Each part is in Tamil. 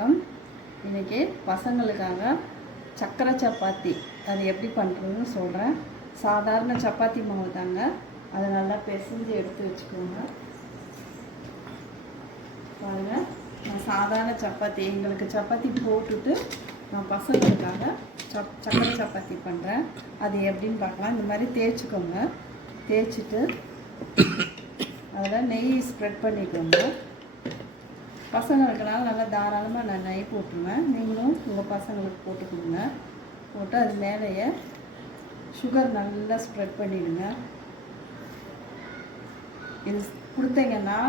வணக்கம். இன்றைக்கி பசங்களுக்காக சக்கரை சப்பாத்தி அது எப்படி பண்ணுறதுன்னு சொல்கிறேன். சாதாரண சப்பாத்தி மாவு தாங்க, அதை நல்லா பிசைஞ்சு எடுத்து வச்சுக்கோங்க. பாருங்கள், நான் சாதாரண சப்பாத்தி எங்களுக்கு சப்பாத்தி போட்டுட்டு நான் பசங்களுக்காக சக்கரை சப்பாத்தி பண்ணுறேன். அது எப்படின்னு பார்க்கலாம். இந்த மாதிரி தேய்ச்சிக்கோங்க. தேய்ச்சிட்டு அதில் நெய் ஸ்ப்ரெட் பண்ணிக்கோங்க. பசங்களுக்கெல்லாம் நல்லா தாராளமாக நான் நெய் போட்டுருவேன். நீங்களும் உங்கள் பசங்களுக்கு போட்டு கொடுங்க. போட்டு அது மேலேயே சுகர் நல்லா ஸ்ப்ரெட் பண்ணிவிடுங்க. இது கொடுத்தீங்கன்னா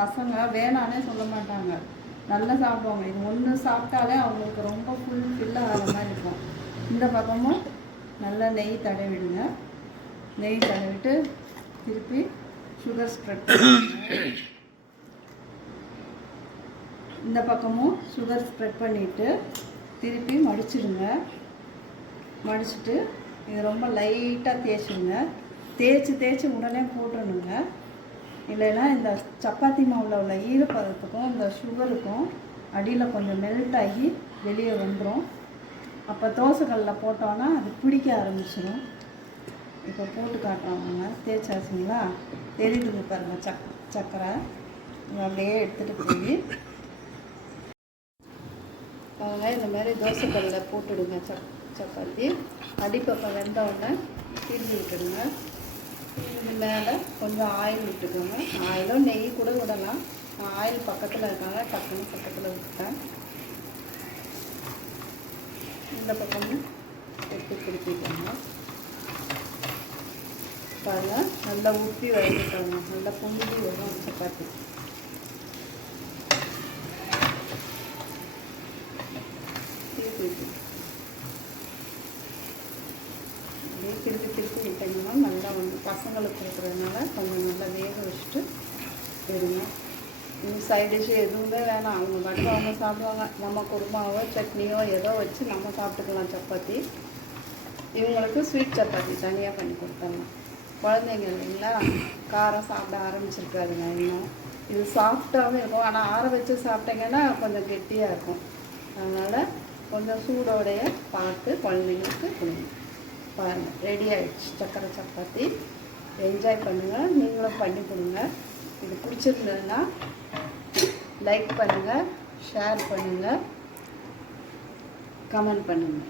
பசங்க வேணானே சொல்ல மாட்டாங்க, நல்லா சாப்பிடுவாங்க. இது ஒன்று சாப்பிட்டாலே அவங்களுக்கு ரொம்ப ஃபில்லாக ஆகிற மாதிரி இருக்கும். இந்த பக்கமும் நல்லா நெய் தடவிடுங்க. நெய் தடவிட்டு திருப்பி சுகர் ஸ்ப்ரெட் பண்ணிடுங்க. இந்த பக்கமும் சுகர் ஸ்ப்ரெட் பண்ணிவிட்டு திருப்பி மடிச்சிடுங்க. மடிச்சுட்டு இது ரொம்ப லைட்டாக தேய்ச்சிடுங்க. தேய்ச்சி உடனே போட்டுடணுங்க. இல்லைன்னா இந்த சப்பாத்தி மாவில் உள்ள ஈரப்பதத்துக்கும் இந்த சுகருக்கும் அடியில் கொஞ்சம் மெல்ட் ஆகி வெளியே வந்துடும். அப்போ தோசைக்கல்லில் போட்டோன்னா அது பிடிக்க ஆரம்பிச்சிடும். இப்போ போட்டு காட்டுறாங்க. தேய்ச்சாச்சுங்களா? தெரியுதுங்க பாருங்கள். சக்கரை அப்படியே எடுத்துகிட்டு போய் அவங்க இந்த மாதிரி தோசைக்கல்லில் போட்டுடுங்க. சப்பாத்தி அடிப்பக்கம் வெந்தவுடனே திரும்பி விட்டுடுங்க. இது மேலே கொஞ்சம் ஆயில் விட்டுக்கோங்க. ஆயிலும் நெய் கூட விடலாம். ஆயில் பக்கத்தில் இருக்காங்க, டக்குன்னு பக்கத்தில் விட்டுட்டேன். இந்த பக்கமும் எடுத்து திருப்பிக்கோங்க. பாருங்கள், நல்லா ஊற்றி வதக்கிக்கோங்க. நல்லா பொங்கி வரும் சப்பாத்தி. அப்படியே திருப்பி விட்டிங்கன்னா நல்லா வந்து பசங்களுக்கு கொடுக்குறதுனால கொஞ்சம் நல்லா வேக வச்சுட்டு எடுங்க. இந்த சைட் டிஷ்ஷு எதுவுமே வேணாம், அவங்க மட்டும் அவங்க சாப்பிடுவாங்க. நம்ம குருமாவோ சட்னியோ ஏதோ வச்சு நம்ம சாப்பிட்டுக்கலாம் சப்பாத்தி. இவங்களுக்கு ஸ்வீட் சப்பாத்தி தனியாக பண்ணி கொடுத்துடலாம். குழந்தைங்க இல்லைங்களா, காரம் சாப்பிட ஆரம்பிச்சிருக்காதுங்க இன்னும். இது சாஃப்டாகவும் இருக்கும், ஆனால் ஆற வச்சு சாப்பிட்டீங்கன்னா கொஞ்சம் கெட்டியாக இருக்கும். அதனால் கொஞ்சம் சூடோடைய பார்த்து குழந்தைங்களுக்கு கொடுங்க. பாருங்கள், ரெடி ஆகிடுச்சு சக்கரை சப்பாத்தி. என்ஜாய் பண்ணுங்கள், நீங்களும் பண்ணி கொடுங்க. இது பிடிச்சிருந்ததுன்னா லைக் பண்ணுங்கள், ஷேர் பண்ணுங்கள், கமெண்ட் பண்ணுங்கள்.